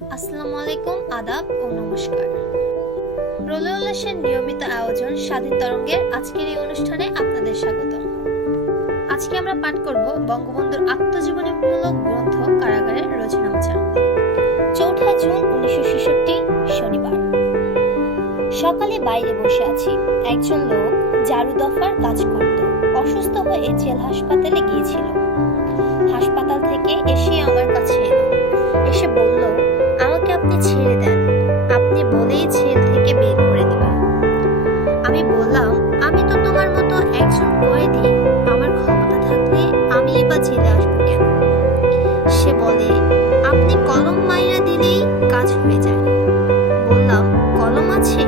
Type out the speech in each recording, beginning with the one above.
আসসালামু আলাইকুম, আদাব ও নমস্কার। উল্লাসের নিয়মিত আয়োজন স্বাধীন তরঙ্গের আজকের এই অনুষ্ঠানে আপনাদের স্বাগত। আজকে আমরা পাঠ করব বঙ্গবন্ধুর আত্মজীবনীমূলক গ্রন্থ কারাগারের চৌঠা জুন উনিশশো ছেষট্টি, শনিবার। সকালে বাইরে বসে আছি, একজন লোক জারু দফার কাজ করত, অসুস্থ হয়ে জেল হাসপাতালে গিয়েছিল। হাসপাতাল থেকে এসে আমার কাছে এলো। এসে বলল আমাকে আপনি ছেড়ে দেন। আপনি বলেই জেল থেকে বের করে দেবেন। আমি বললাম, আমি তো তোমার মতো একজন কয়েদি আমার ক্ষমতা থাকলে আমি বা জেলে আসব কেন? সে বলে, আপনি কলম মাইরা দিলেই কাজ হয়ে যায়। বললাম, কলম আছে,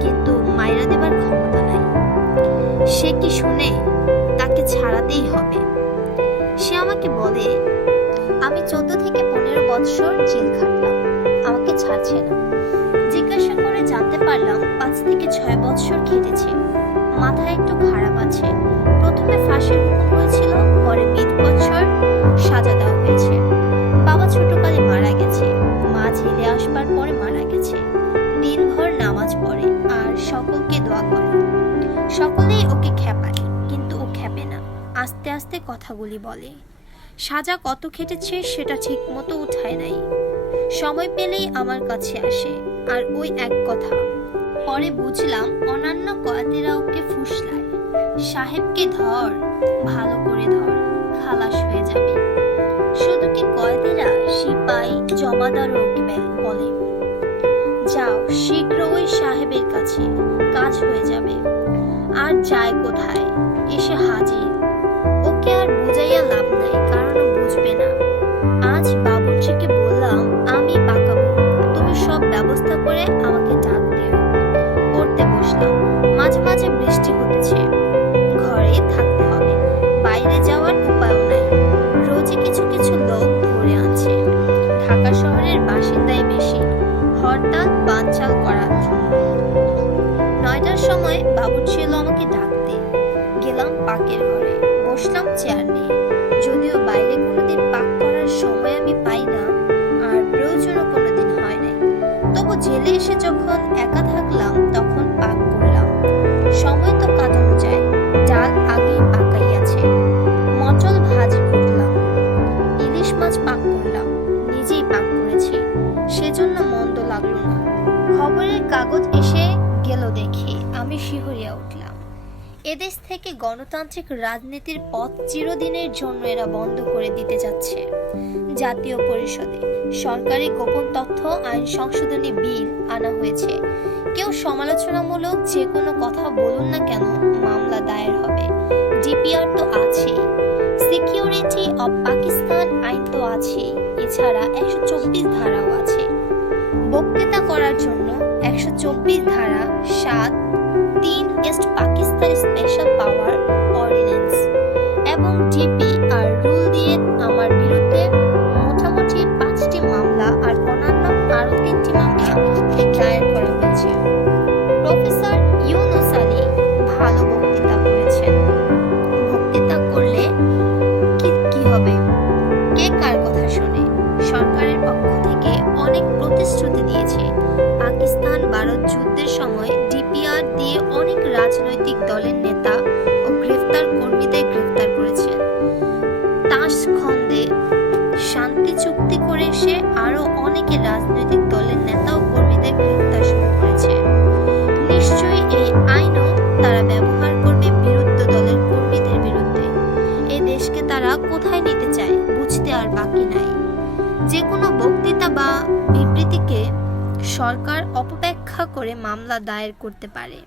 কিন্তু মাইরা দেবার ক্ষমতা নাই। সে কি শুনে, তাকে ছাড়াতেই হবে। সে আমাকে বলে, আমি চোদ্দ থেকে পনেরো বৎসর জেল খাটলাম আমাকে না জিজ্ঞাসা করে জানতে পারলাম পাঁচ থেকে ছয় বৎসর খেটেছে মাথা একটু খারাপ আছে। প্রথমে ফাঁসির হুকুম হয়েছিল, পরে বিশ বছর সাজা দেওয়া হয়েছে। বাবা ছোটকালে মারা গেছে। মা জেলে আসবার পরে মারা গেছে। দিনভর নামাজ পড়ে আর সকলকে দোয়া করে। সকলেই ওকে খেপায় কিন্তু ও খেপে না। আস্তে আস্তে কথাগুলি বলে। সাজা কত খেটেছে সেটা ঠিক মতো উঠায় নাই। সময় পেলেই আমার কাছে আসে, আর ওই এক কথা। পরে বুঝলাম অন্যান্য কয়েদিরা ওকে ফুসলায়। সাহেবকে ধর, ভালো করে ধর, খালাস হয়ে যাবে। শুধু কি কয়েদিরা সিপাই, জমাদার ওকে বলে? যাও শীঘ্র ওই সাহেবের কাছে কাজ হয়ে যাবে। আর যায় কোথায়? এসে হাজির। ওকে আর বুঝাইয়া লাভ গেলাম পাকের ঘরে। বসলাম চেয়ার নিয়ে। যদিও বাইরে কোনোদিন পাক করার সময় আমি পাই না, আর প্রয়োজনও কোনোদিন হয় নাই। তবু জেলে এসে যখন একা এদেশ থেকে গণতান্ত্রিক রাজনীতির পথ চিরদিনের জন্য এরা বন্ধ করে দিতে যাচ্ছে। জাতীয় পরিষদে সরকারি গোপন তথ্য, আইন সংশোধনী বিল আনা হয়েছে। কেউ সমালোচনামূলক যে কোনো কথা বলুন না কেন, মামলা দায়ের হবে। ডিপিআর তো আছেই। সিকিউরিটি অব পাকিস্তান আইন তো আছেই। এছাড়া একশো চব্বিশ ধারাও আছে। বক্তৃতা করার জন্য একশো চব্বিশ ধারা সাত तीन गेस्ट पाकिस्तान स्पेशल पावर শান্তি চুক্তি করে সে আরও অনেকে রাজনৈতিক দলের নেতা ও কর্মীদের গ্রেফতার শুরু করেছে। নিশ্চয়ই এই আইনও তারা ব্যবহার করবে বিরুদ্ধ দলের কর্মীদের বিরুদ্ধে। এই দেশকে তারা কোথায় নিতে চায় বুঝতে আর বাকি নাই। যে কোনো বক্তৃতা বা বিবৃতিকে সরকার অপব্যাখ্যা করে মামলা দায়ের করতে পারে।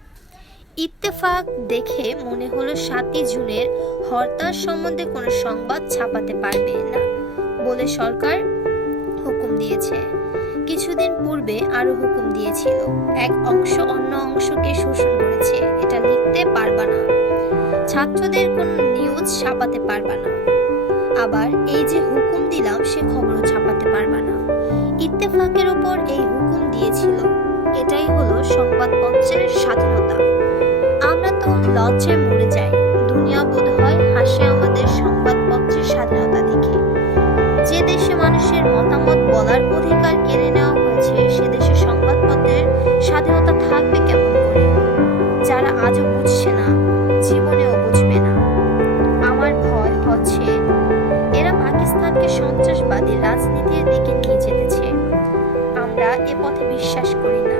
ইত্তেফাক দেখে মনে হলো সাতই জুনের হরতাল সম্বন্ধে কোনো সংবাদ ছাপাতে পারবে না। বলে সরকার হুকুম দিয়েছে। কিছুদিন পূর্বে আরও হুকুম দিয়েছিল। এক অংশ অন্য অংশকে শোষণ করেছে। এটা লিখতে পারবা না। ছাত্রদের কোনো নিউজ ছাপাতে পারবা না। আবার এই যে হুকুম দিলাম, সে খবরও ছাপাতে পারবা না। ইত্তেফাকের ওপর এই হুকুম দিয়েছিল। এটাই হলো সংবাদপত্রের স্বাধীনতা। আমরা তো লজ্জায় মরে যাই। দুনিয়া বোধ হয় হাসে আমাদের যে দেশে মানুষের মতামত বলার অধিকার কেড়ে নেওয়া হয়েছে, সে দেশে সংবাদপত্রের স্বাধীনতা থাকবে কেমন করে? যারা আজও বুঝছে না, জীবনেও বুঝবে না। আমার ভয় হচ্ছে, এরা পাকিস্তানকে সন্ত্রাসবাদী রাজনীতির দিকে নিয়ে যেতেছে। আমরা এ পথে বিশ্বাস করি না,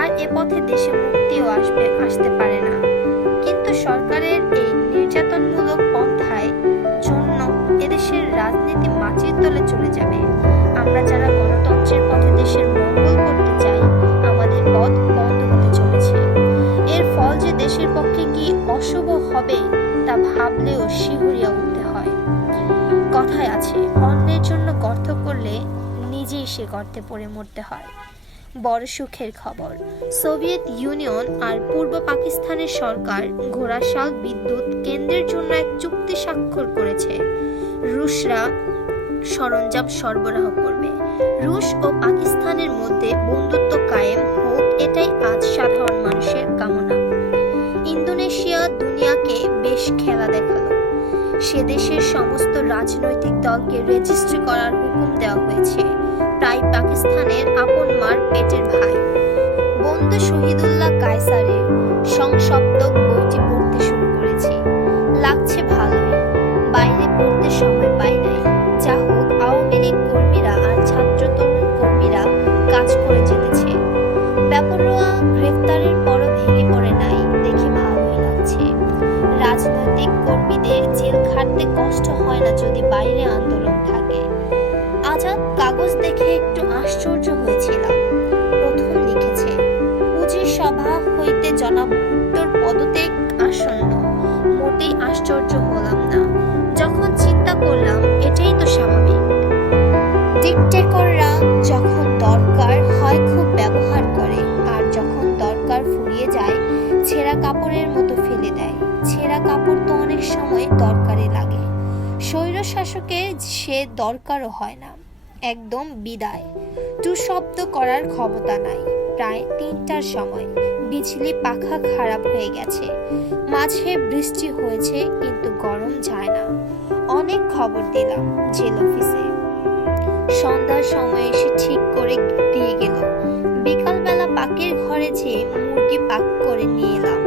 আর এ পথে দেশে মুক্তিও আসবে, আসতে পারে না। কিন্তু সরকারের যাবে। আমরা যারা গণতন্ত্রের পথে দেশের মঙ্গল করতে চাই, আমাদের পথ বন্ধ হতে চলেছে। এর ফল যে দেশের পক্ষে কি অশুভ হবে, তা ভাবলেও শিহরিয়া উঠতে হয়। কথায় আছে, অন্যের জন্য গর্ত করলে নিজেই সে গর্তে পড়ে মরতে হয়। বড় সুখের খবর, সোভিয়েত ইউনিয়ন আর পূর্ব পাকিস্তানের সরকার ঘোড়াশাল বিদ্যুৎ কেন্দ্রের জন্য এক চুক্তি স্বাক্ষর করেছে। রুশরা সরঞ্জাম সরবরাহ করবে। রুশ ও পাকিস্তানের মধ্যে বন্ধুত্ব কায়েম হোক, এটাই আজ সাধারণ মানুষের কামনা। ইন্দোনেশিয়া দুনিয়াকে বেশ খেলা দেখাল। সে দেশের সমস্ত রাজনৈতিক দলকে রেজিস্ট্রি করার হুকুম দেওয়া হয়েছে। প্রায় পাকিস্তানের আপন মার পেটের ভাই। বন্ধু শহীদুল্লাহ কায়সারের জেল কষ্ট হয় না যদি বাইরে আন্দোলন থাকে। আজাদ কাগজ দেখে একটু আশ্চর্য হয়েছিলাম। প্রথম লিখেছে পুঁজির সভা হইতে জনাব পদত্যাগ কাপড় তো অনেক সময় দরকারে লাগে। স্বৈর শাসকের সে দরকারও হয় না। একদম বিদায়। টু শব্দ করার ক্ষমতা নাই। প্রায় তিনটার সময়। বিজলি পাখা খারাপ হয়ে গেছে। মাঝে বৃষ্টি হয়েছে, কিন্তু গরম যায় না। অনেক খবর দিলাম জেল অফিসে। সন্ধ্যার সময় এসে ঠিক করে দিয়ে গেল। বিকালবেলা পাকের ঘরে যেয়ে মুরগি পাক করে নিয়ে এলাম।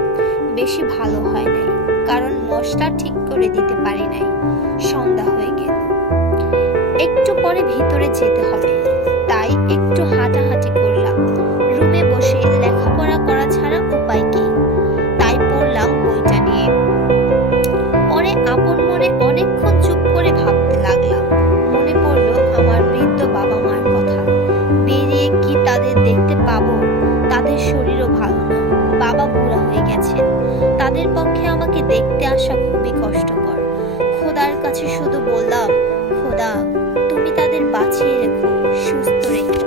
বেশি ভালো হয় নাই। কারণ মশলা ঠিক করে দিতে পারি নাই। সন্ধ্যা হয়ে গেল। একটু পরে ভিতরে যেতে হবে। খোদা তুমি তাদের বাঁচিয়ে রেখো, সুস্থ রেখো।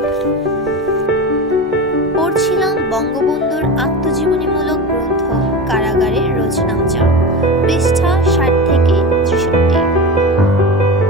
পড়ছিলাম বঙ্গবন্ধুর আত্মজীবনীমূলক গ্রন্থ, কারাগারের রোজনামচা পৃষ্ঠা ষাট